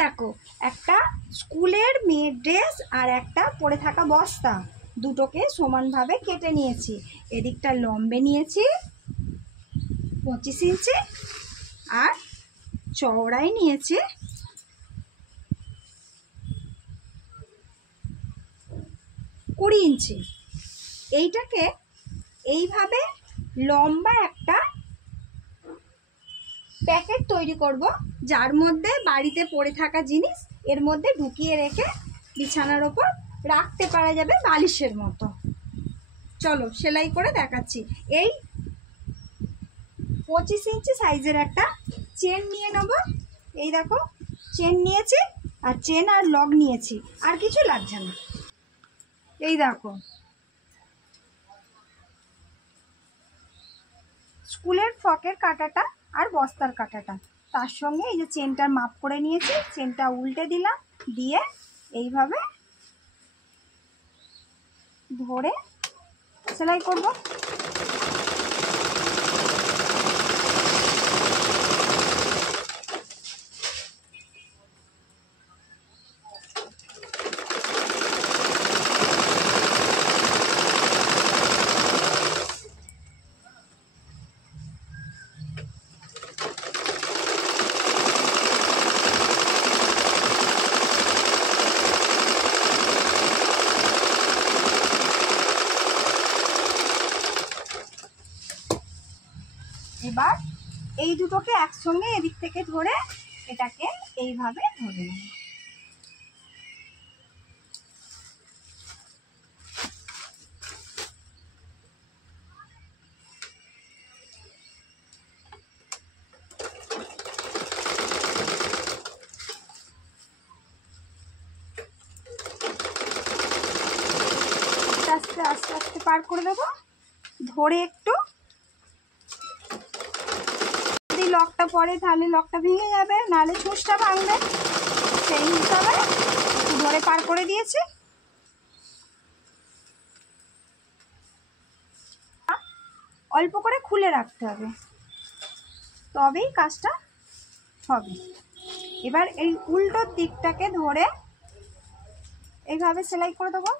দেখো একটা স্কুলের মেয়ের ড্রেস আর একটা পরে থাকা বস্তা, দুটোকে সমানভাবে কেটে নিয়েছি। এদিকটা লম্বে নিয়েছি 25 ইঞ্চি আর চওড়াই নিয়েছি 20 ইঞ্চি। এইটাকে এইভাবে লম্বা একটা প্যাকেট তৈরি করব, যার মধ্যে বাড়িতে পড়ে থাকা জিনিস এর মধ্যে ঢুকিয়ে রেখে বিছানার ওপর রাখতে পারা যাবে বালিশের মতো। চলো সেলাই করে দেখাচ্ছি। এই 25 ইঞ্চি সাইজের একটা চেন নিয়ে নেব। এই দেখো চেন নিয়েছি, আর চেন আর লগ নিয়েছি, আর কিছু লাগছে না। এই দেখো স্কুলের ফ্রকের কাঁটাটা আর বস্তার কাঁটাটা, তার সঙ্গে এই যে চেনটার মাপ করে নিয়েছি, চেনটা উল্টে দিলাম, দিয়ে এইভাবে ধরে সেলাই করব। এবার এই দুটোকে একসঙ্গে এদিক থেকে ধরে এটাকে এইভাবে ধরে নেব। আস্তে আস্তে আস্তে পার করে দেবো, ধরে একটু, যদি লকটা পড়ে তাহলে লকটা ভেঙে যাবে, নাহলে ছুঁচটা ভাঙবে, সেই হিসাবে ধরে পার করে দিয়েছি। অল্প করে খুলে রাখতে হবে, তবেই কাজটা হবে। এবার এই উল্টো দিকটাকে ধরে এইভাবে সেলাই করে দেবো।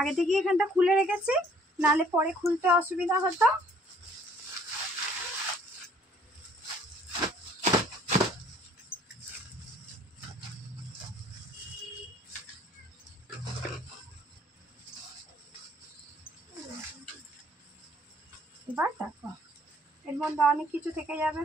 আগে থেকে এখানটা খুলে রেখেছি, নালে পরে খুলতে অসুবিধা হতো। এবার দেখো এর মধ্যে অনেক কিছু থেকে যাবে।